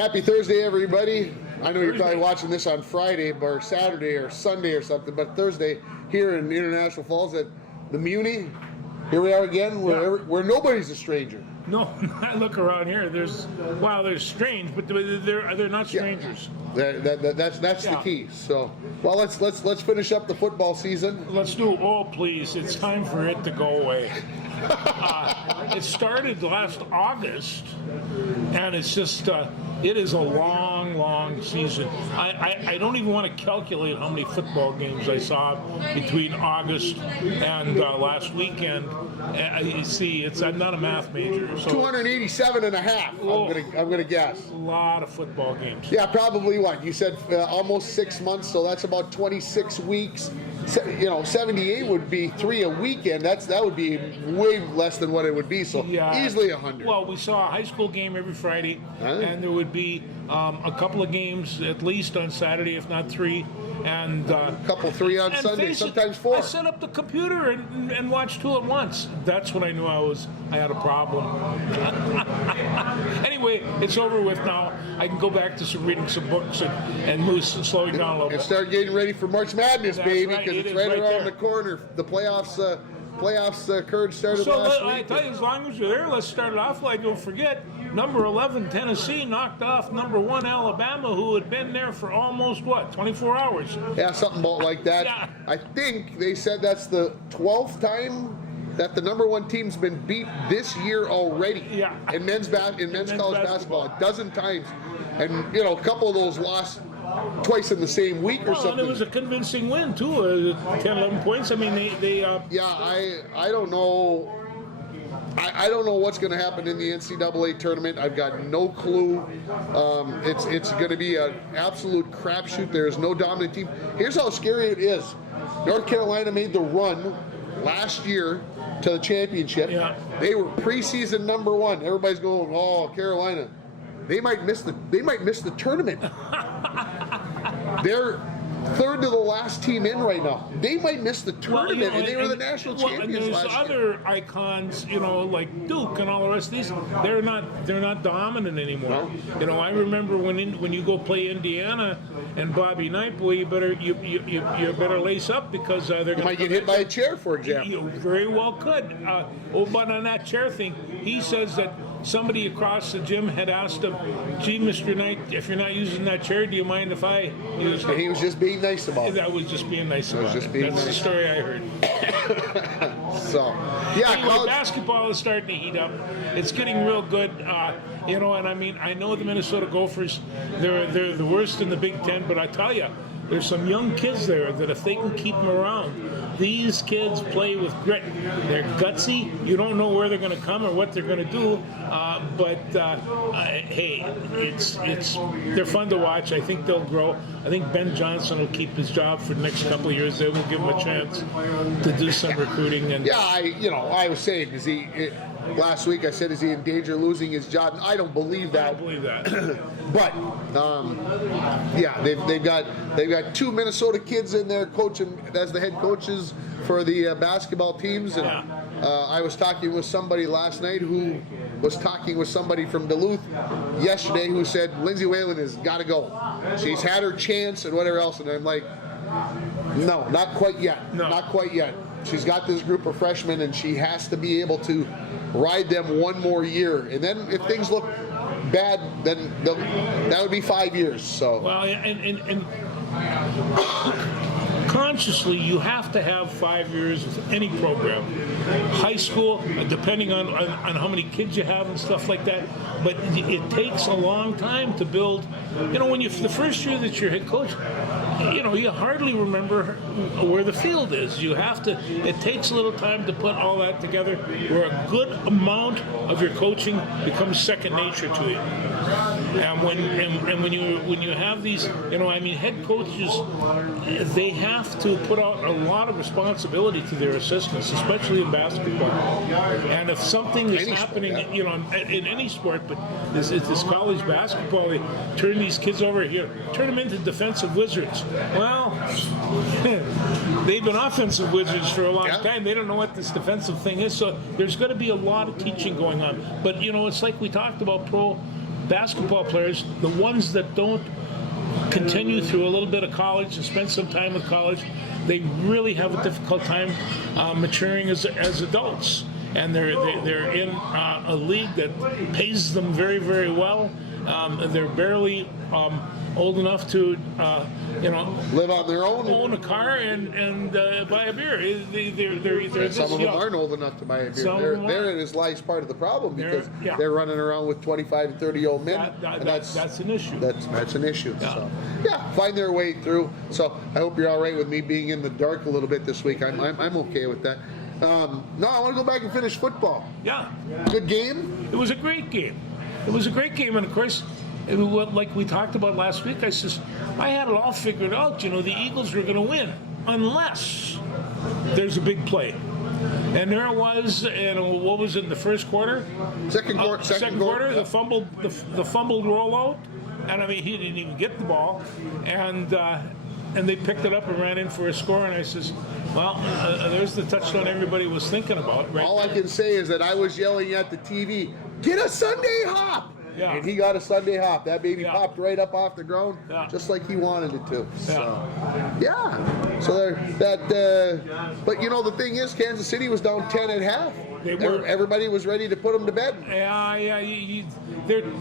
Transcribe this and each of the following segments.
happy Thursday, everybody. I know you're probably watching this on Friday or Saturday or Sunday or something, but Thursday here in International Falls at the Muni. Here we are again, where nobody's a stranger. No, I look around here. There's strange, but they're not strangers. That's the key. So, well, let's finish up the football season. Let's do. Oh, please! It's time for it to go away. It started last August, and it's just it is a long season. I don't even want to calculate how many football games I saw between August and last weekend. You see, I'm not a math major. So 287 and a half, I'm gonna guess. A lot of football games. Yeah, probably what? You said almost 6 months, so that's about 26 weeks. 78 would be 3 a weekend. That would be way less than what it would be, so easily 100. Well, we saw a high school game every Friday, and there would be a couple of games at least on Saturday, if not 3. And a couple 3 on Sunday, sometimes 4. I set up the computer and watched 2 at once. That's when I knew I had a problem. Anyway, it's over with now. I can go back to reading some books and slowing down a little bit. And start getting ready for March Madness, baby, because it's right around the corner. The playoffs courage started last week. I tell you, as long as you're there, let's start it off like don't forget. Number 11, Tennessee, knocked off number 1, Alabama, who had been there for almost, 24 hours? Yeah, something about like that. Yeah. I think they said that's the 12th time that the number 1 team's been beat this year already. Yeah. In men's college basketball, a dozen times. And, a couple of those lost twice in the same week or something. And it was a convincing win, too, 10, 11 points. I mean, they Yeah, I don't know. I don't know what's going to happen in the NCAA tournament. I've got no clue. It's going to be an absolute crapshoot. There is no dominant team. Here's how scary it is. North Carolina made the run last year to the championship. Yeah. They were preseason number 1. Everybody's going, "Oh, Carolina. They might miss the tournament." They're third to the last team in right now. They might miss the tournament, and they were the national champions last year. There's other icons, like Duke and all the rest of these. They're not dominant anymore. No. I remember when you go play Indiana and Bobby Knight, boy, you better lace up because they're going to might get hit by a chair, for example. You very well could. But on that chair thing, he says that somebody across the gym had asked him, "Gee, Mr. Knight, if you're not using that chair, do you mind if I use it?" And he was just being nice about it. That was just being nice about it. That's the story I heard. So, yeah. Anyway, basketball is starting to heat up. It's getting real good. And I mean, I know the Minnesota Gophers, they're the worst in the Big Ten, but I tell you, there's some young kids there that if they can keep them around, these kids play with grit. They're gutsy. You don't know where they're going to come or what they're going to do, but hey, they're fun to watch. I think they'll grow. I think Ben Johnson will keep his job for the next couple of years. They will give him a chance to do some recruiting. And yeah, I was saying, last week I said, is he in danger of losing his job? I don't believe that. I don't believe that. But yeah, they've got 2 Minnesota kids in there coaching as the head coaches for the basketball teams, and I was talking with somebody last night who was talking with somebody from Duluth yesterday who said Lindsay Whalen has got to go. She's had her chance and whatever else, and I'm like, no, not quite yet. No. Not quite yet. She's got this group of freshmen, and she has to be able to ride them 1 more year, and then if things look bad, then that would be 5 years. So well, and consciously, you have to have 5 years with any program. High school, depending on how many kids you have and stuff like that. But it takes a long time to build. When the first year that you're head coach, you hardly remember where the field is. It takes a little time to put all that together, where a good amount of your coaching becomes second nature to you. And when you have these, head coaches, they have to put out a lot of responsibility to their assistants, especially in basketball. And if something is happening, in any sport, but this college basketball, they turn these kids over here, turn them into defensive wizards. Well, they've been offensive wizards for a long time. They don't know what this defensive thing is. So there's going to be a lot of teaching going on. But it's like we talked about pro basketball players, the ones that don't continue through a little bit of college and spend some time with college, they really have a difficult time maturing as adults. And they're in a league that pays them very, very well. They're barely old enough to, live on their own. own a car and buy a beer. They're Some this of them young. aren't old enough to buy a beer. Some of them Therein aren't. is lies part of the problem because Yeah. they're running around with 25 and 30-year-old men. and That's an issue. That's an issue. Yeah. So find their way through. So I hope you're all right with me being in the dark a little bit this week. I'm okay with that. No, I want to go back and finish football. Yeah. Good game. It was a great game. It was a great game, and of course, like we talked about last week, I had it all figured out. The Eagles were going to win unless there's a big play, and there it was. And what was it in the first quarter? Second quarter. Second quarter, the fumbled rollout, and I mean he didn't even get the ball, and they picked it up and ran in for a score. And I says, well, there's the touchdown everybody was thinking about. Right. All I can say is that I was yelling at the TV, "Get a Sunday hop!" Yeah. And he got a Sunday hop. That baby Yeah. popped right up off the ground, Yeah. just like he wanted it to. Yeah. So but the thing is, Kansas City was down 10 at half. They were. Everybody was ready to put them to bed. Yeah.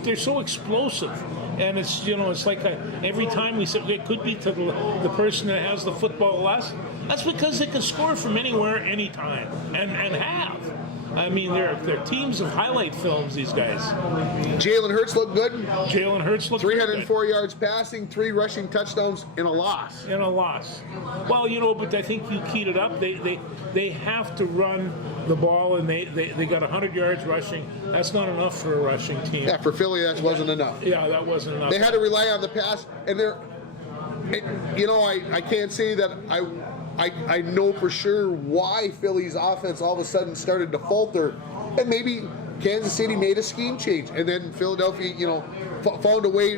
They're so explosive, and it's like every time we say it could be to the person that has the football less. That's because they can score from anywhere, anytime, and have. I mean, they're teams of highlight films. These guys. Jalen Hurts looked good. Jalen Hurts looked 304 yards passing, 3 rushing touchdowns in a loss. in a loss. Well, but I think you keyed it up. They have to run the ball, and they got 100 yards rushing. That's not enough for a rushing team. Yeah, for Philly, that wasn't enough. Yeah, that wasn't enough. They had to rely on the pass, and I can't say that I know for sure why Philly's offense all of a sudden started to falter, and maybe Kansas City made a scheme change, and then Philadelphia, found a way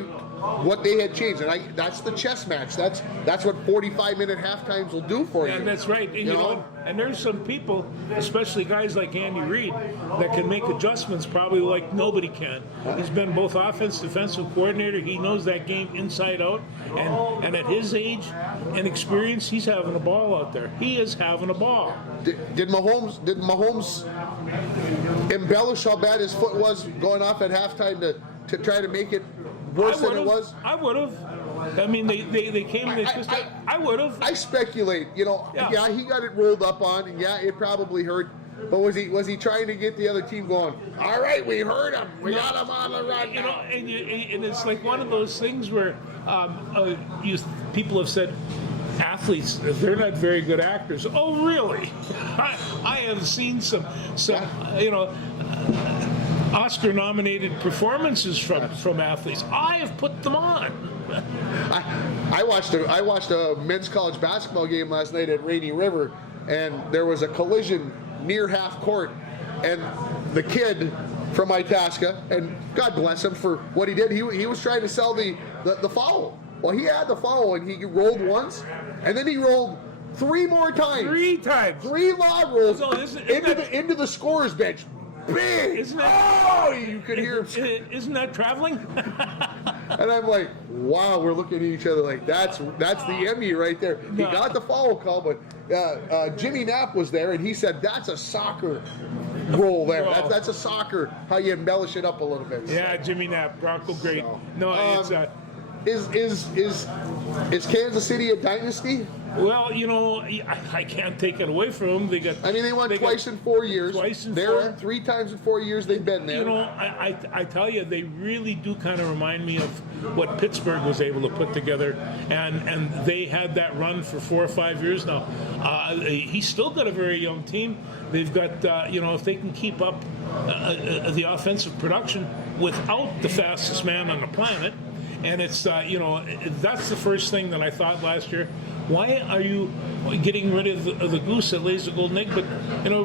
what they had changed, and that's the chess match. That's what 45-minute halftimes will do for you. And that's right. And and there's some people, especially guys like Andy Reid, that can make adjustments probably like nobody can. He's been both offense, defensive coordinator. He knows that game inside out. And at his age and experience, he's having a ball out there. He is having a ball. Did Mahomes embellish how bad his foot was going off at halftime to try to make it worse than it was? I would have. I mean, they came and they twisted. I would have. I speculate. He got it rolled up on, and it probably hurt. But was he trying to get the other team going? All right, we heard him. We got him on the run. And it's like one of those things where people have said athletes, they're not very good actors. Oh, really? I have seen some Oscar-nominated performances from athletes. I have put them on. I watched a men's college basketball game last night at Rainy River, and there was a collision near half court, and the kid from Itasca, and God bless him for what he did, he was trying to sell the foul. Well, he had the foul, and he rolled once, and then he rolled 3 more times. 3 times. 3 log rolls So into the scorer's bench. Big! Isn't that, you could hear him. Isn't that traveling? And I'm like, wow, we're looking at each other like that's the Emmy right there. He got the foul call, but Jimmy Knapp was there, and he said that's a soccer roll there. That's a soccer, how you embellish it up a little bit. Yeah, Jimmy Knapp, Bronco great. No, Is Kansas City a dynasty? well, I can't take it away from them. They won twice in 4 years. Twice in They're 4. 3 times in 4 years they've been there. I tell you, they really do kind of remind me of what Pittsburgh was able to put together, and they had that run for 4 or 5 years now. He's still got a very young team. They've got, if they can keep up the offensive production without the fastest man on the planet, and it's, that's the first thing that I thought last year. Why are you getting rid of the goose that lays the golden egg? But,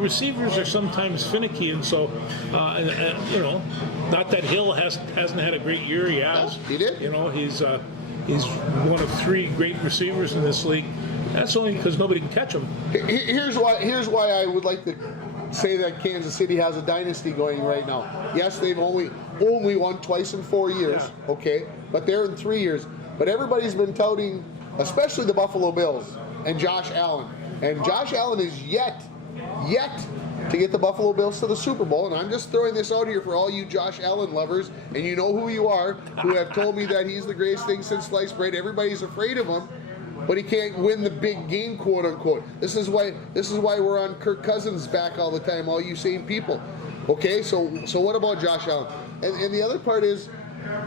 receivers are sometimes finicky, and so, not that Hill hasn't had a great year. He has. He did. He's one of 3 great receivers in this league. That's only because nobody can catch him. Here's why I would like to say that Kansas City has a dynasty going right now. Yes, they've only only won twice in 4 years, Yeah. okay? But they're in 3 years. But everybody's been touting, especially the Buffalo Bills and Josh Allen. And Josh Allen is yet to get the Buffalo Bills to the Super Bowl. And I'm just throwing this out here for all you Josh Allen lovers, and you know who you are, who have told me that he's the greatest thing since sliced bread. Everybody's afraid of him, but he can't win the big game, quote unquote. This is why we're on Kirk Cousins' back all the time, all you sane people. Okay, so what about Josh Allen? And the other part is,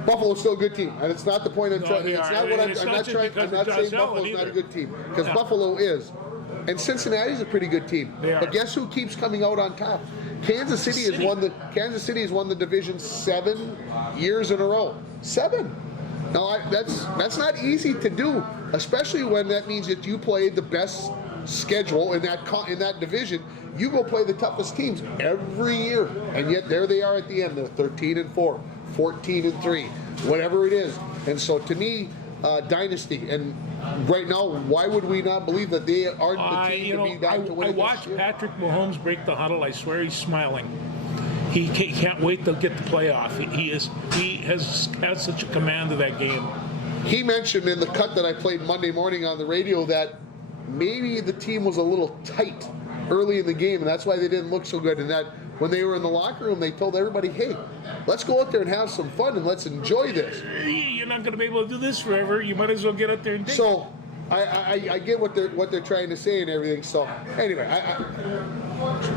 Buffalo's still a good team, and it's not the point I'm trying. It's not what I'm not trying. I'm not saying Buffalo's not a good team, because Buffalo is, and Cincinnati's a pretty good team. But guess who keeps coming out on top? Kansas City has won the division 7 years in a row. 7. Now that's not easy to do, especially when that means that you play the best schedule in that division. You go play the toughest teams every year, and yet there they are at the end. They're 13-4, 14-3, whatever it is. And so to me, dynasty. And right now, why would we not believe that they aren't the team to be down to win? I watched Patrick Mahomes break the huddle. I swear he's smiling. He can't wait to get the playoff. He has such a command of that game. He mentioned in the cut that I played Monday morning on the radio that maybe the team was a little tight early in the game, and that's why they didn't look so good. And that when they were in the locker room, they told everybody, hey, let's go out there and have some fun and let's enjoy this. You're not going to be able to do this forever. You might as well get out there and dig. So I get what they're trying to say and everything. So anyway,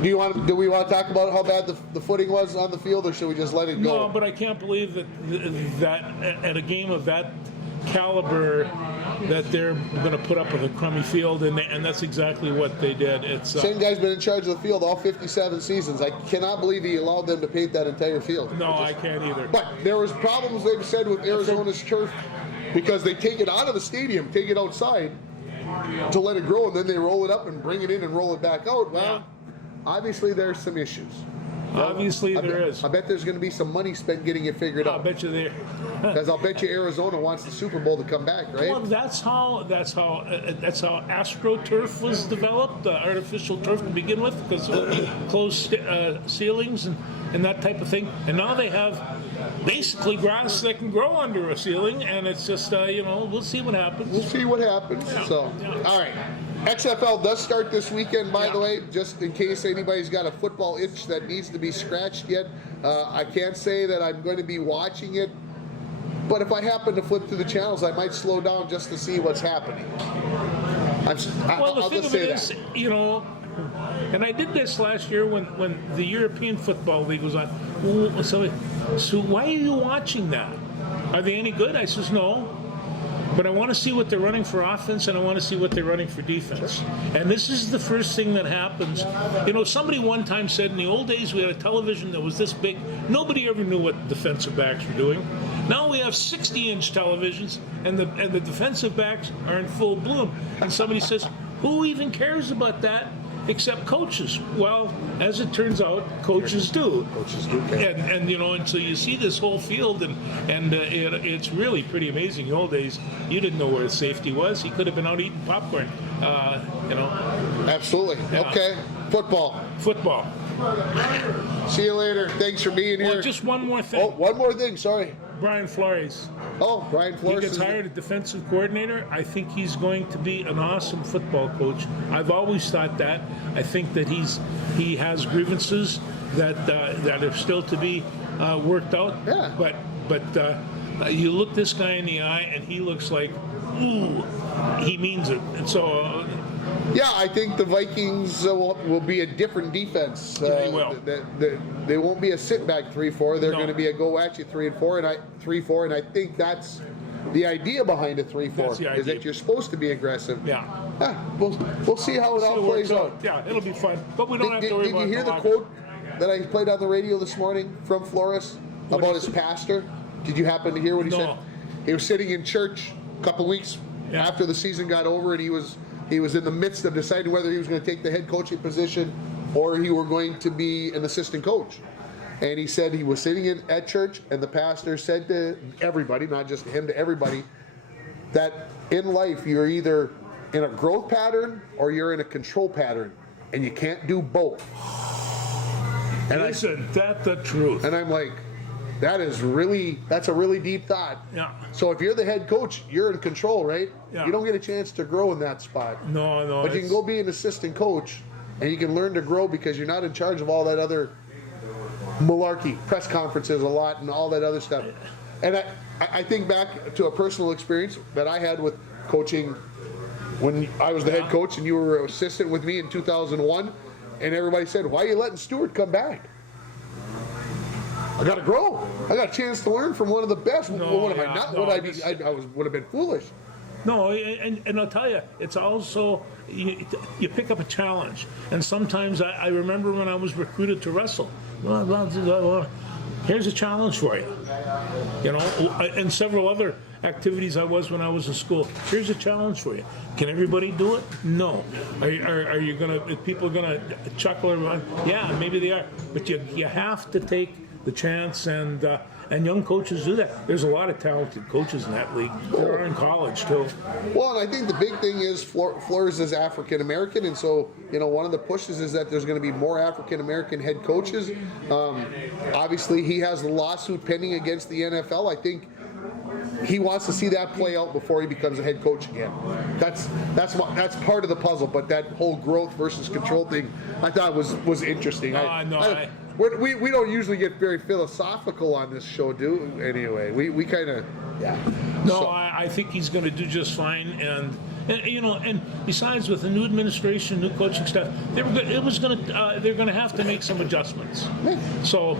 do we want to talk about how bad the footing was on the field, or should we just let it go? No, but I can't believe that at a game of that caliber that they're going to put up with a crummy field, and that's exactly what they did. It's same guy's been in charge of the field all 57 seasons. I cannot believe he allowed them to paint that entire field. No, I can't either. But there was problems, they've said, with Arizona's turf, because they take it out of the stadium, take it outside to let it grow, and then they roll it up and bring it in and roll it back out. Well, obviously there's some issues. Obviously there is. I bet there's going to be some money spent getting it figured out. I bet you there. Because I'll bet you Arizona wants the Super Bowl to come back, right? Well, that's how AstroTurf was developed, artificial turf to begin with, because of closed ceilings and that type of thing. And now they have basically grass that can grow under a ceiling, and it's just we'll see what happens. We'll see what happens. Yeah. So, all right. XFL does start this weekend, by the way, just in case anybody's got a football itch that needs to be scratched yet. I can't say that I'm going to be watching it, but if I happen to flip through the channels, I might slow down just to see what's happening. I'll just say that. And I did this last year when the European Football League was on. So why are you watching that? Are they any good? I says, no. But I want to see what they're running for offense, and I want to see what they're running for defense. And this is the first thing that happens. Somebody one time said in the old days we had a television that was this big. Nobody ever knew what defensive backs were doing. Now we have 60-inch televisions, and the defensive backs are in full bloom. And somebody says, who even cares about that except coaches? Well, as it turns out, coaches do. Coaches do care. And so you see this whole field, and it's really pretty amazing. In the old days, you didn't know where safety was. He could have been out eating popcorn. Absolutely. Yeah. Okay. Football. See you later. Thanks for being here. Well, just one more thing. Oh, one more thing. Sorry. Brian Flores. Oh, Brian Flores. He gets hired as defensive coordinator. I think he's going to be an awesome football coach. I've always thought that. I think that he has grievances that are still to be worked out. Yeah. But you look this guy in the eye, and he looks like, ooh, he means it. And so. Yeah, I think the Vikings will be a different defense. They will. They won't be a sit-back 3-4. They're No. going to be a go-at-you 3-4, and I think that's the idea behind a 3-4. That's the is idea. that you're supposed to be aggressive. Yeah. We'll see how it all plays out. Yeah, it'll be fun. But we don't have to worry Did about you hear the quote that I played on the radio this morning from Flores about his pastor? Did you happen to hear what he said? He was sitting in church a couple weeks after the season got over, and he was in the midst of deciding whether he was going to take the head coaching position or he were going to be an assistant coach. And he said he was sitting at church, and the pastor said to everybody, not just him, to everybody, that in life you're either in a growth pattern or you're in a control pattern, and you can't do both. And Isn't that the truth? And I'm like, that's a really deep thought. Yeah. So if you're the head coach, you're in control, right? Yeah. You don't get a chance to grow in that spot. No. But you can go be an assistant coach, and you can learn to grow because you're not in charge of all that other malarkey, press conferences a lot, and all that other stuff. And I think back to a personal experience that I had with coaching when I was the head coach and you were an assistant with me in 2001, and everybody said, "Why are you letting Stewart come back?" I got to grow. I got a chance to learn from one of the best. Would have been foolish. No, and I'll tell you, it's also, you pick up a challenge. And sometimes I remember when I was recruited to wrestle, well, here's a challenge for you. And several other activities I was when I was in school. Here's a challenge for you. Can everybody do it? No. Are you people are gonna chuckle around? Yeah, maybe they are. But you have to take the chance, and young coaches do that. There's a lot of talented coaches in that league. There are in college too. Well, and I think the big thing is Flores is African American, and so one of the pushes is that there's going to be more African American head coaches. Obviously, he has the lawsuit pending against the NFL. I think he wants to see that play out before he becomes a head coach again. That's part of the puzzle. But that whole growth versus control thing, I thought was interesting. We don't usually get very philosophical on this show, do we? Anyway, we kind of, yeah. No, so. I think he's going to do just fine, and besides, with the new administration, new coaching staff, they're going to have to make some adjustments. Yeah. So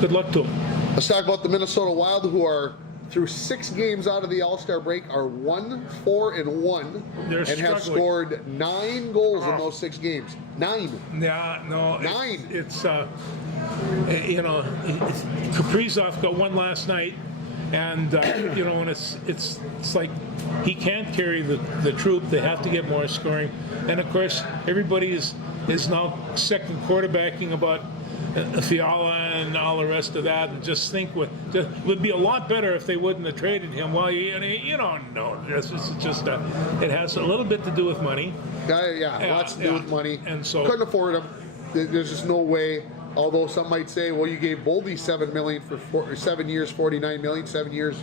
good luck to them. Let's talk about the Minnesota Wild, who are through 6 games out of the All-Star break, are 1-4-1, and have scored 9 goals in those 6 games. 9. Yeah, no. 9. It's Kaprizov got one last night, and and it's like he can't carry the troop. They have to get more scoring, and of course everybody is now second quarterbacking about Fiala and all the rest of that, and just think it would be a lot better if they wouldn't have traded him. Well, you don't know. It's just it has a little bit to do with money. Lots to do with money. And so couldn't afford him. There's just no way. Although some might say, well, you gave Boldy $7 million for 7 years, $49 million, 7 years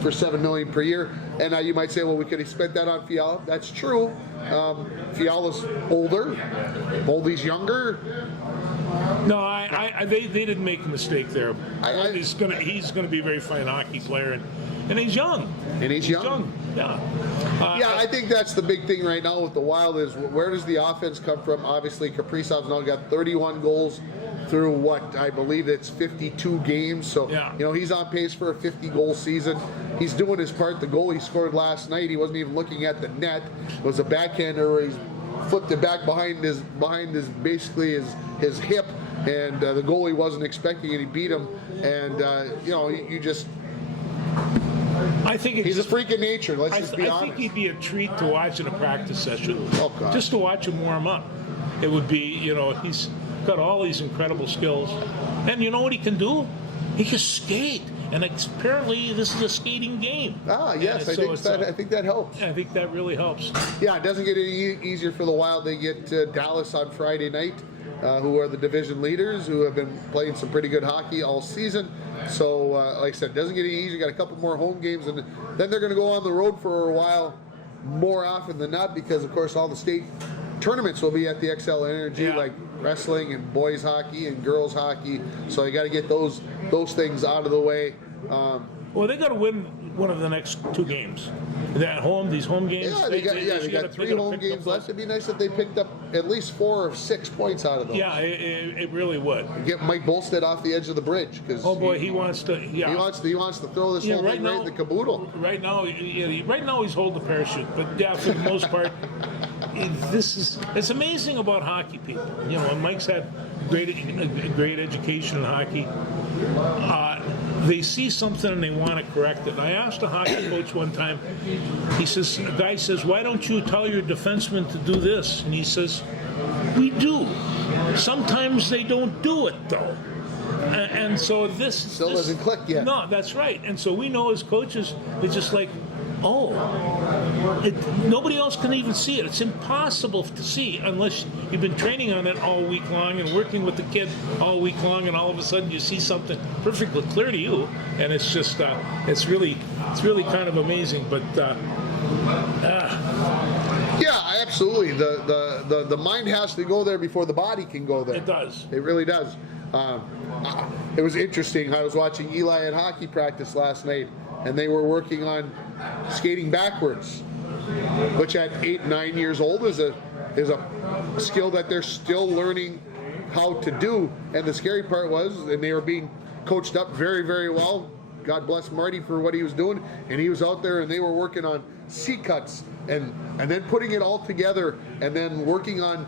for $7 million per year, and you might say, well, we could have spent that on Fiala. That's true. Fiala's older. Boldy's younger. No, they didn't make a mistake there. He's gonna be a very fine hockey player, and he's young. He's young. Yeah. I think that's the big thing right now with the Wild is where does the offense come from? Obviously, Kaprizov's now got 31 goals through what I believe it's 52 games. So he's on pace for a 50-goal season. He's doing his part. The goal he scored last night, he wasn't even looking at the net. It was a backhander where he's flipped it back behind his his hip, and the goalie wasn't expecting it. He beat him, and you just. I think he's a freak of nature. Let's just be honest. I think he'd be a treat to watch in a practice session. Oh, God. Just to watch him warm up. It would be, he's got all these incredible skills, and you know what he can do? He can skate. And apparently, this is a skating game. Yes, I think that helps. I think that really helps. Yeah, it doesn't get any easier for the Wild. They get Dallas on Friday night, who are the division leaders, who have been playing some pretty good hockey all season. So, like I said, it doesn't get any easier. Got a couple more home games, and then they're going to go on the road for a while more often than not because, of course, all the state tournaments will be at the XL Energy, like wrestling and boys hockey and girls hockey. So you got to get those things out of the way. Well, they got to win one of the next 2 games. These home games. Yeah, they got 3 home games left. It'd be nice if they picked up at least 4 or 6 points out of those. Yeah, it really would. Get Mike Bolstead off the edge of the bridge because he wants to. Yeah, he wants to throw this whole thing right in the caboodle. Right now, he's holding the parachute, but for the most part. It's amazing about hockey people. And Mike's had great education in hockey. They see something and they want to correct it. And I asked a hockey coach one time. A guy says, "Why don't you tell your defenseman to do this?" And he says, "We do. Sometimes they don't do it though." And so this still doesn't click yet. No, that's right. And so we know as coaches, it's just like, Nobody else can even see it. It's impossible to see unless you've been training on it all week long and working with the kid all week long, and all of a sudden you see something perfectly clear to you, and it's just it's really kind of amazing. But yeah, absolutely. The mind has to go there before the body can go there. It does. It really does. It was interesting. I was watching Eli at hockey practice last night, and they were working on skating backwards, which at 8, 9 years old is a skill that they're still learning how to do. And the scary part was, and they were being coached up very, very well. God bless Marty for what he was doing, and he was out there, and they were working on C-cuts and then putting it all together, and then working on.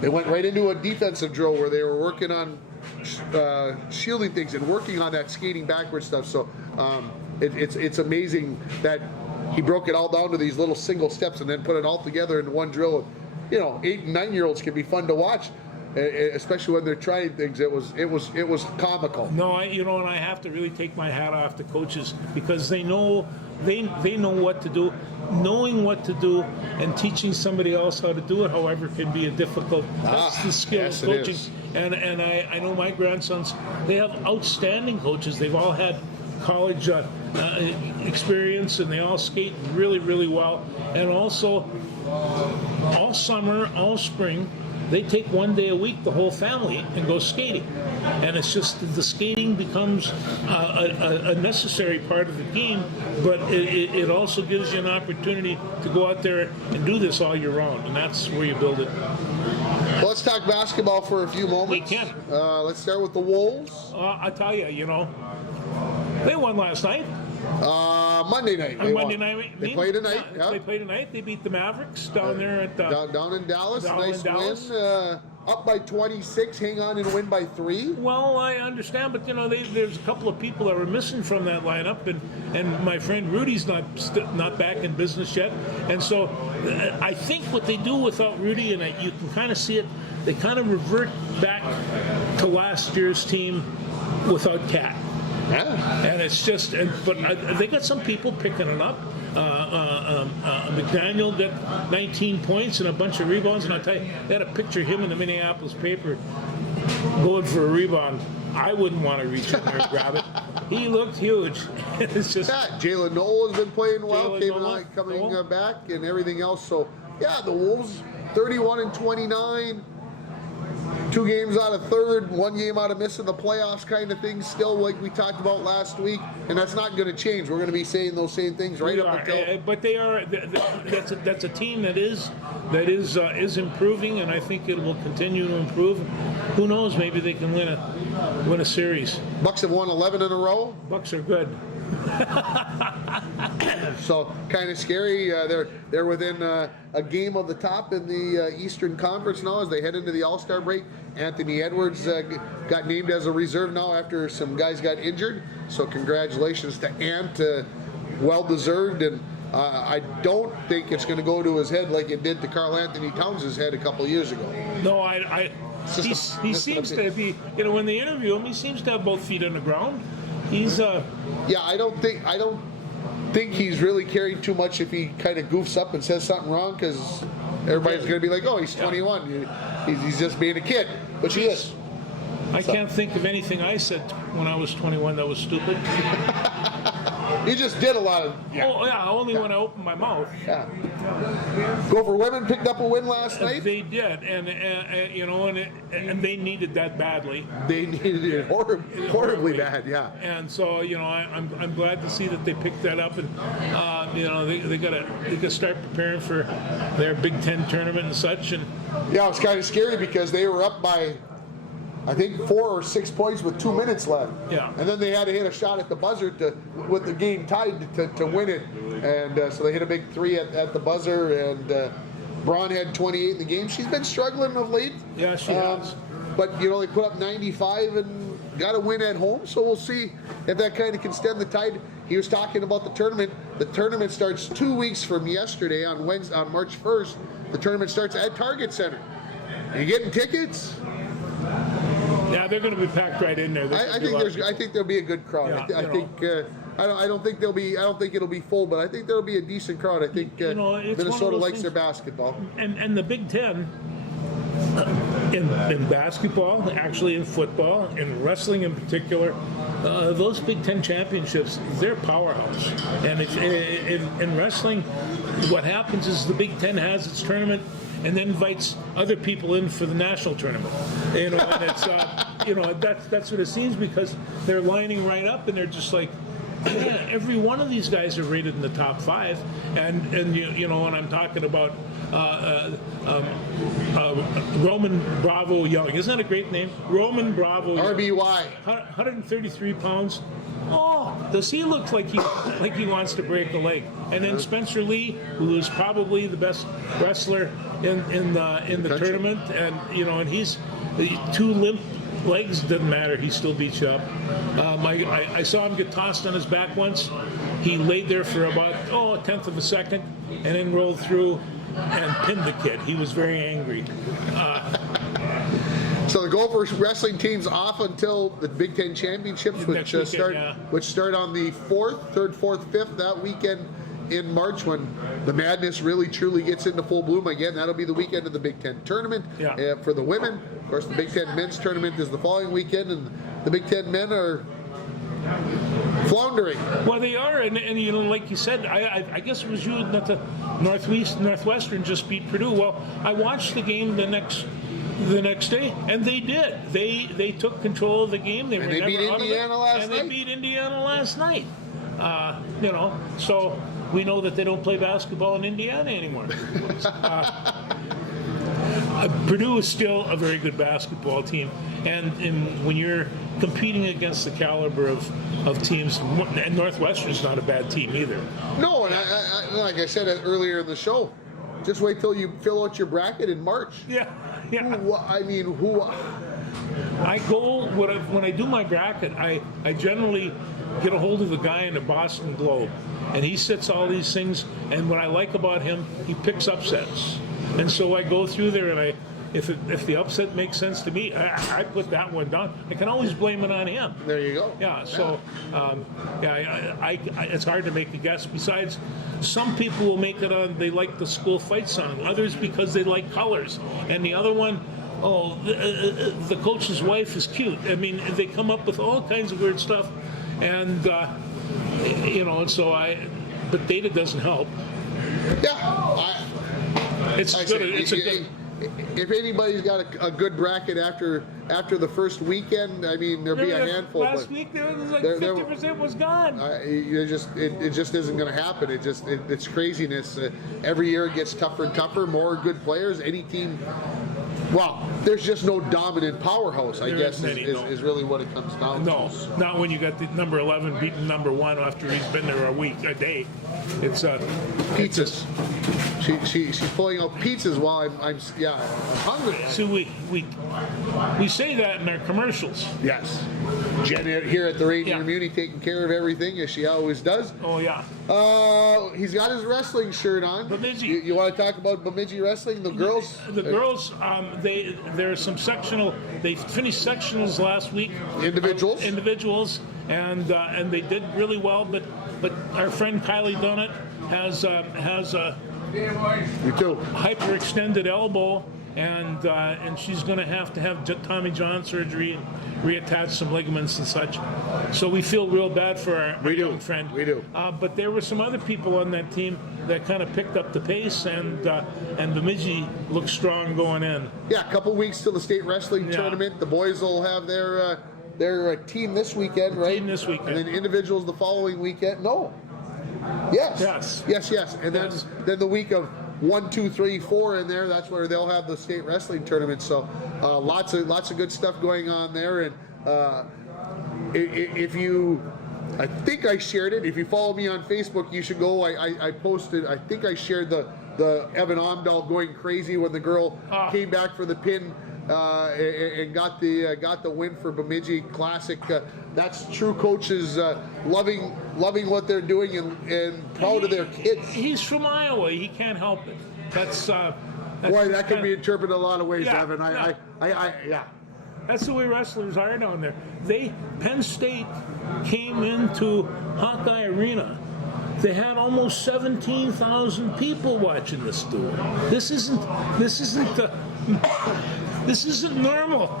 They went right into a defensive drill where they were working on shielding things and working on that skating backwards stuff. So it's amazing that he broke it all down to these little single steps and then put it all together in one drill. 8 and 9 year olds can be fun to watch, especially when they're trying things. It was comical. No, and I have to really take my hat off to coaches, because they know what to do. Knowing what to do and teaching somebody else how to do it, however, can be a difficult. That's the skill yes, of coaching. it is. And I know my grandsons, they have outstanding coaches. They've all had college experience, and they all skate really, really well. And also, all summer, all spring, they take one day a week, the whole family, and go skating. And it's just the skating becomes a necessary part of the game, but it also gives you an opportunity to go out there and do this all year round, and that's where you build it. Well, let's talk basketball for a few moments. We can. Let's start with the Wolves. I tell you, they won last night. Monday night. Monday night. They played tonight. Yeah. They played tonight. They beat the Mavericks down there at down in Dallas. down Nice in Dallas. win. Up by 26. Hang on and win by 3. Well, I understand, but there's a couple of people that were missing from that lineup, and my friend Rudy's not back in business yet, and so I think what they do without Rudy, and you can kind of see it, they kind of revert back to last year's team without Cat. Yeah. And it's just, but they got some people picking it up. McDaniel got 19 points and a bunch of rebounds, and I'll tell you, they had a picture of him in the Minneapolis paper going for a rebound. I wouldn't want to reach in there and grab it. He looked huge. It's just. Yeah, Jalen Noel has been playing well, coming Noel. back and everything else. So, yeah, the Wolves, 31 and 29. 2 games out of third, 1 game out of missing the playoffs kind of thing, still like we talked about last week, and that's not going to change. We're going to be saying those same things right up until. But they are. That's a team that is improving, and I think it will continue to improve. Who knows? Maybe they can win a series. Bucks have won 11 in a row. Bucks are good. So kind of scary. They're within a game of the top in the Eastern Conference now as they head into the All-Star break. Anthony Edwards got named as a reserve now after some guys got injured. So congratulations to Ant, well deserved. And I don't think it's going to go to his head like it did to Karl Anthony Towns' head a couple of years ago. No, he seems to be. When they interview him, he seems to have both feet on the ground. He's Yeah, I don't think he's really carrying too much if he kind of goofs up and says something wrong, because everybody's going to be like, oh, he's 21. He's just being a kid, which he is. I can't think of anything I said when I was 21 that was stupid. You just did a lot of. Yeah. Oh, yeah, only when I opened my mouth. Yeah. Gopher women picked up a win last night. They did, and they needed that badly. They needed it horribly bad, yeah. And so I'm glad to see that they picked that up, and they got to start preparing for their Big Ten tournament and such. And yeah, it was kind of scary because they were up by, I think, 4 or 6 points with 2 minutes left. Yeah. And then they had to hit a shot at the buzzer with the game tied to win it. And so they hit a big 3 at the buzzer. And Braun had 28 in the game. She's been struggling of late. Yeah, she has. But, they put up 95 and got a win at home. So we'll see if that kind of can stem the tide. He was talking about the tournament. The tournament starts 2 weeks from yesterday on March 1st. The tournament starts at Target Center. Are you getting tickets? Yeah, they're going to be packed right in there. I think there'll be a good crowd. Yeah, I don't think it'll be full, but I think there'll be a decent crowd. I think You know, it's one of Minnesota those likes their things- basketball. And the Big Ten, in basketball, actually in football, in wrestling in particular, those Big Ten championships, they're powerhouse. And in wrestling, what happens is the Big Ten has its tournament and then invites other people in for the national tournament. You know, and it's that's what it seems, because they're lining right up and they're just like, yeah, every one of these guys are rated in the top 5, and you know, and I'm talking about Roman Bravo Young. Isn't that a great name? Roman Bravo Young. RBY. 133 pounds. Oh, does he look like he wants to break a leg? And then Spencer Lee, who is probably the best wrestler in the Country. tournament, and you know, and he's 2 limp legs, doesn't matter, he still beats you up. I saw him get tossed on his back once. He laid there for about a tenth of a second and then rolled through and pinned the kid. He was very angry. So the Gophers wrestling team's off until the Big Ten championships, Next weekend, which start on the 3rd, 4th, 5th that weekend in March, when the madness really truly gets into full bloom again. That'll be the weekend of the Big Ten tournament for the women. Of course, the Big Ten men's tournament is the following weekend, and the Big Ten men are floundering. Well, they are, and you know, like you said, I guess it was you that the Northwestern just beat Purdue. Well, I watched the game the next day, and they did. They took control of the game. They beat Indiana last and night. they beat Indiana last night. You know, so we know that they don't play basketball in Indiana anymore. Purdue is still a very good basketball team, and when you're competing against the caliber of teams, and Northwestern's not a bad team either. No, and I like I said earlier in the show, just wait till you fill out your bracket in March. Yeah. Who? I go when I do my bracket. I generally get a hold of the guy in the Boston Globe, and he sets all these things. And what I like about him, he picks upsets. And so I go through there, and if the upset makes sense to me, I put that one down. I can always blame it on him. There you go. Yeah. So it's hard to make a guess. Besides, some people will make it on they like the school fight song. Others because they like colors, and the other one, the coach's wife is cute. I mean, they come up with all kinds of weird stuff, and you know, and so but data doesn't help. Yeah, if anybody's got a good bracket after the first weekend, I mean, there'll be a handful. Last week there was like 50% was gone. It just isn't going to happen. It's craziness. Every year it gets tougher and tougher. More good players. Any team. Well, there's just no dominant powerhouse, I guess, is really what it comes down to. No, not when you got the number 11 beating number 1 after he's been there a day. It's pizzas. She's pulling out pizzas while I'm hungry. So we say that in our commercials. Yes. Jen here at the Rainier Muni taking care of everything as she always does. Oh yeah. He's got his wrestling shirt on. Bemidji. You want to talk about Bemidji wrestling? The girls. The girls. There's some sectional. They finished sectionals last week. Individuals, and they did really well. But our friend Kylie Dunnett has a hyperextended elbow, and she's going to have Tommy John surgery and reattach some ligaments and such. So we feel real bad for our young friend. We do. But there were some other people on that team that kind of picked up the pace, and Bemidji looks strong going in. Yeah, a couple weeks till the state wrestling tournament. The boys will have their team this weekend, right? Team this weekend. And then individuals the following weekend. No. Yes. And then the week of 1, 2, 3, 4 in there. That's where they'll have the state wrestling tournament. So lots of good stuff going on there. And I think I shared it. If you follow me on Facebook, you should go. I posted. I think I shared the Evan Omdahl going crazy when the girl came back for the pin. And got the win for Bemidji Classic. That's true coaches loving what they're doing and proud of their kids. He's from Iowa. He can't help it. That's boy, that can be interpreted a lot of ways, Yeah, Evan. That's the way wrestlers are down there. Penn State came into Hawkeye Arena. They had almost 17,000 people watching this duel. This isn't normal.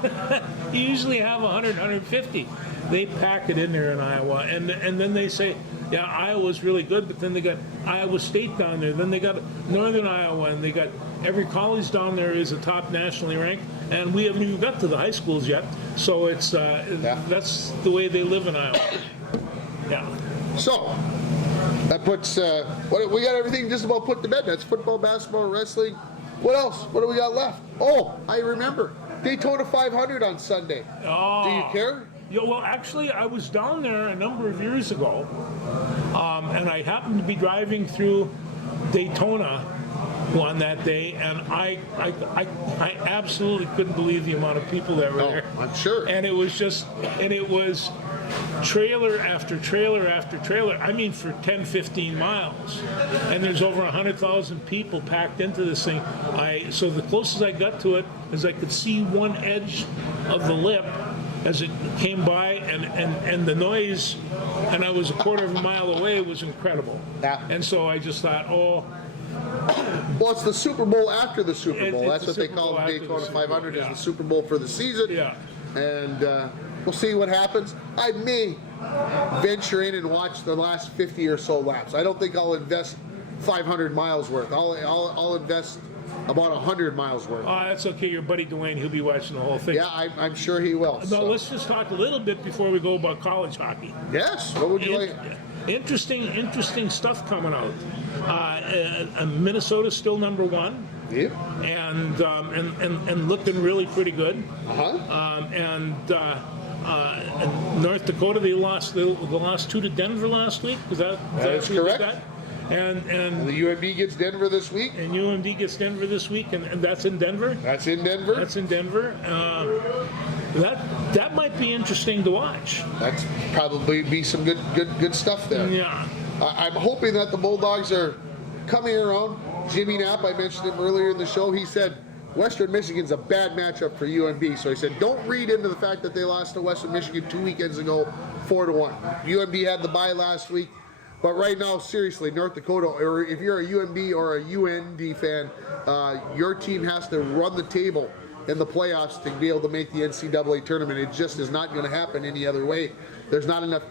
You usually have 100, 150. They pack it in there in Iowa, and then they say, yeah, Iowa's really good, but then they got Iowa State down there. Then they got Northern Iowa, and they got every college down there is a top nationally ranked, and we haven't even got to the high schools yet. So it's that's the way they live in Iowa. Yeah. So that puts we got everything just about put to bed. That's football, basketball, wrestling. What else? What do we got left? Oh, I remember Daytona 500 on Sunday. Oh. Do you care? Yeah, well, actually, I was down there a number of years ago, and I happened to be driving through Daytona on that day, and I absolutely couldn't believe the amount of people that were there. I'm sure. And it was trailer after trailer after trailer. I mean, for 10, 15 miles, and there's over 100,000 people packed into this thing. So the closest I got to it is I could see one edge of the lip as it came by, and the noise, and I was a quarter of a mile away, was incredible. Yeah. And so I just thought, oh. Well, it's the Super Bowl after the Super Bowl. It's That's the what they Super call Bowl it. after Daytona the Super 500 Bowl, is yeah. the Super Bowl for the season. Yeah. And we'll see what happens. I may venture in and watch the last 50 or so laps. I don't think I'll invest 500 miles worth. I'll invest about 100 miles worth. Oh, that's okay. Your buddy Dwayne, he'll be watching the whole thing. Yeah, I'm sure he will. Now, So. let's just talk a little bit before we go about college hockey. Yes, what would you like? Interesting stuff coming out. Minnesota's still number one. Yep. And looking really pretty good. Uh-huh. And North Dakota, they lost 2 to Denver last week. That is correct. And The UMD gets Denver this week. And UMD gets Denver this week, and that's in Denver. That's in Denver. That's in Denver. That might be interesting to watch. That's probably be some good stuff there. Yeah. I'm hoping that the Bulldogs are coming around. Jimmy Knapp, I mentioned him earlier in the show. He said Western Michigan's a bad matchup for UMB. So he said, don't read into the fact that they lost to Western Michigan 2 weekends ago, 4-1. UMB had the bye last week. But right now, seriously, North Dakota, or if you're a UMB or a UND fan, your team has to run the table in the playoffs to be able to make the NCAA tournament. It just is not going to happen any other way. There's not enough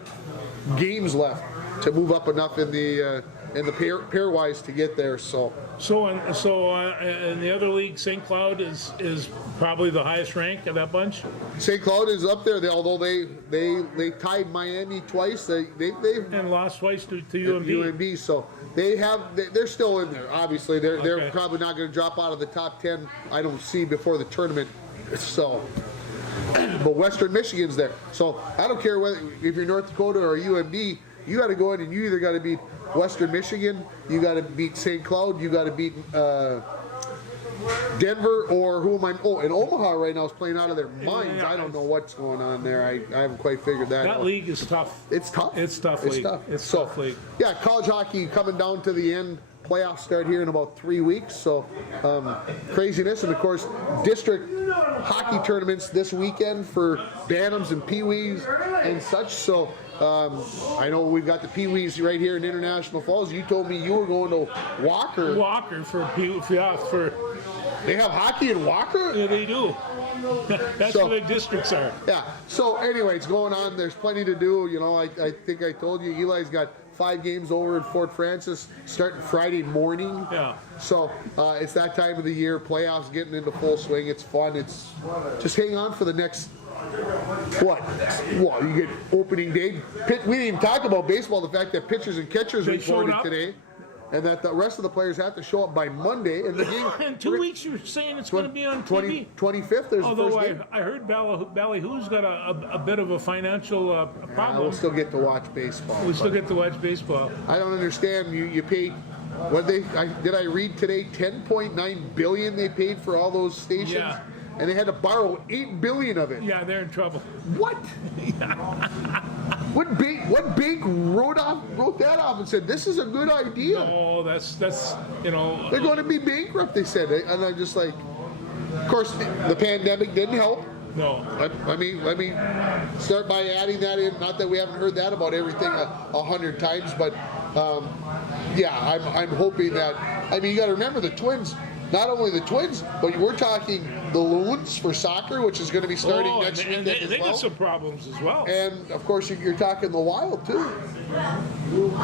games left to move up enough in the pairwise to get there. So in the other league, St. Cloud is probably the highest rank of that bunch. St. Cloud is up there. Although they tied Miami twice, they've and lost twice to UMB. UMB. So they're still in there. Obviously, they're Okay. probably not going to drop out of the top 10. I don't see before the tournament. So. But Western Michigan's there. So I don't care if you're North Dakota or UMD, you got to go in and you either got to beat Western Michigan, you got to beat St. Cloud, you got to beat Denver, or who am I? Oh, and Omaha right now is playing out of their minds. Yeah, I don't know what's going on there. I haven't quite figured that out. That league is tough. It's tough. It's tough It's league. tough. It's So, tough league. Yeah, college hockey coming down to the end. Playoffs start here in about 3 weeks. So craziness. And of course, district hockey tournaments this weekend for Bantams and Pee-wees and such. So I know we've got the Pee-wees right here in International Falls. You told me you were going to Walker. For They have hockey in Walker? yeah, they do. That's So- where the districts are. Yeah. So anyway, it's going on. There's plenty to do. You know, I think I told you Eli's got 5 games over in Fort Francis starting Friday morning. Yeah. So it's that time of the year. Playoffs getting into full swing. It's fun. It's just hang on for the next. What? Well, you get opening day. We didn't even talk about baseball. The fact that pitchers and catchers They showed reported up. today, and that the rest of the players have to show up by Monday. And the game. In 2 weeks, you're saying it's going to be on TV. 25th. There's the Although first game. I heard Ballyhoo's got a bit of a financial problem. We'll still get to watch baseball. We still get to watch baseball. I don't understand. You paid. What did I read today? 10.9 billion they paid for all those stations, Yeah. and they had to borrow 8 billion of it. Yeah, they're in trouble. What? What bank wrote that off and said this is a good idea? Oh, that's They're going to be bankrupt. They said, and I'm just like, of course, the pandemic didn't help. No. Let me start by adding that in. Not that we haven't heard that about everything 100 times, but yeah, I'm hoping that. I mean, you got to remember the Twins. Not only the Twins, but we're talking the Loons for soccer, which is going to be starting next week. They got some problems as well. And of course, you're talking the Wild too,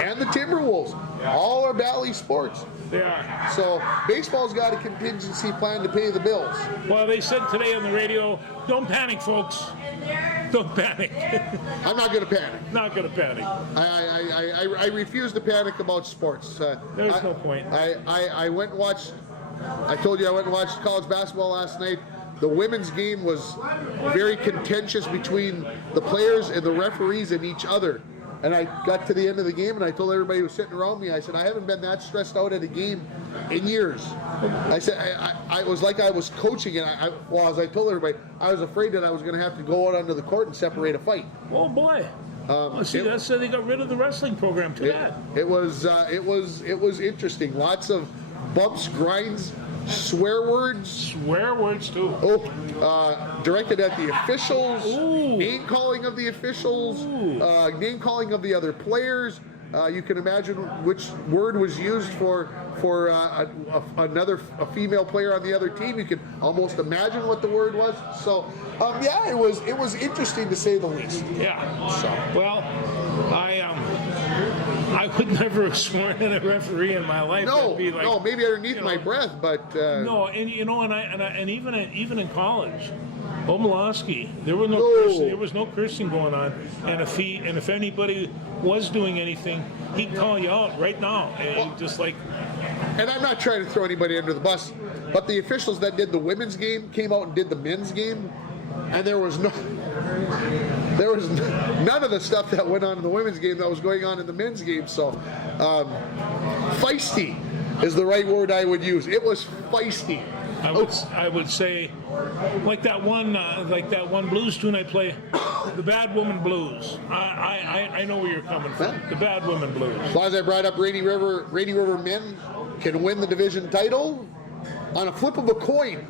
and the Timberwolves. All are Bally sports. They are. So baseball's got a contingency plan to pay the bills. Well, they said today on the radio, don't panic, folks. Don't panic. I'm not going to panic. Not going to panic. I refuse to panic about sports. There's no point. I went and watched. I told you I went and watched college basketball last night. The women's game was very contentious between the players and the referees and each other. And I got to the end of the game and I told everybody who was sitting around me, I said, I haven't been that stressed out at a game in years. I said, I was like I was coaching, and as I told everybody, I was afraid that I was going to have to go out onto the court and separate a fight. Oh boy. That's they got rid of the wrestling program to that. It was interesting. Lots of bumps, grinds, swear words. Swear words too. Directed at the officials. Ooh. Name calling of the officials. Name calling of the other players. You can imagine which word was used for a female player on the other team. You can almost imagine what the word was. So yeah, it was interesting to say the least. Yeah. So well, I would never have sworn at a referee in my life. No, That'd be like, no, maybe underneath my breath, but no, and even in college, Omilowski, there was no cursing going on, and if anybody was doing anything, he'd call you out right now, and just like. And I'm not trying to throw anybody under the bus, but the officials that did the women's game came out and did the men's game, and there was none of the stuff that went on in the women's game that was going on in the men's game. So, feisty is the right word I would use. It was feisty. I would say, like that one blues tune I play, the Bad Woman Blues. I know where you're coming from. The Bad Woman Blues. As long as I brought up Rainy River men can win the division title on a flip of a coin.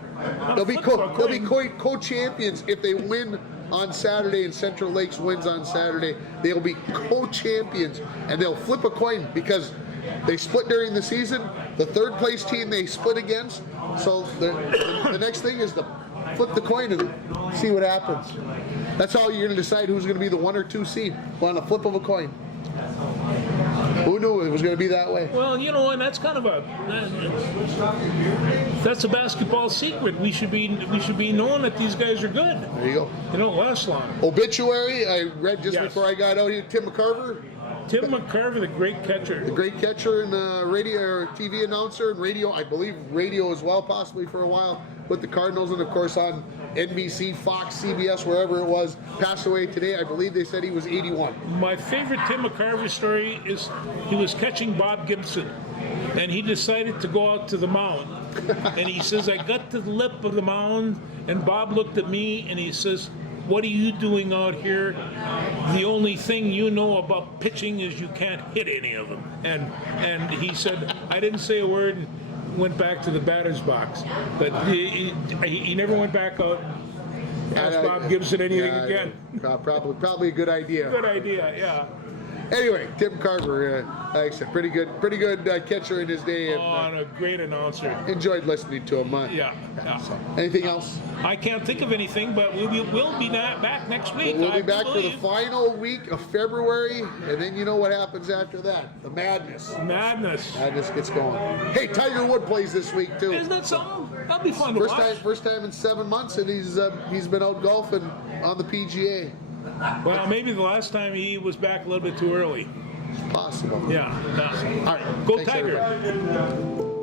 They'll be co-champions if they win on Saturday and Central Lakes wins on Saturday. They'll be co-champions, and they'll flip a coin because they split during the season. The third place team they split against. So the next thing is to flip the coin and see what happens. That's how you're going to decide who's going to be the 1 or 2 seed on a flip of a coin. Who knew it was going to be that way? Well, and that's kind of that's a basketball secret. We should be knowing that these guys are good. There you go. They don't last long. Obituary, I read just before I got out here, Tim McCarver. Tim McCarver, the great catcher. The great catcher and radio or TV announcer and radio, I believe radio as well, possibly for a while, with the Cardinals, and of course on NBC, Fox, CBS, wherever it was, passed away today. I believe they said he was 81. My favorite Tim McCarver story is he was catching Bob Gibson, and he decided to go out to the mound. And he says, I got to the lip of the mound, and Bob looked at me, and he says, what are you doing out here? The only thing you know about pitching is you can't hit any of them. And he said, I didn't say a word, and went back to the batter's box. But he never went back out, asked Bob Gibson anything again. Probably a good idea. Good idea, yeah. Anyway, Tim Carver, like I said, pretty good catcher in his day. And a great announcer. Enjoyed listening to him. Yeah. So, anything else? I can't think of anything, but we'll be back next week. We'll be back for the final week of February, and then you know what happens after that. The madness. Madness gets going. Hey, Tiger Wood plays this week, too. Isn't that something? That'll be fun to watch. First time in 7 months, and he's been out golfing on the PGA. Well, maybe the last time he was back a little bit too early. It's possible. Yeah. All right. Go Thanks, Tiger. everybody.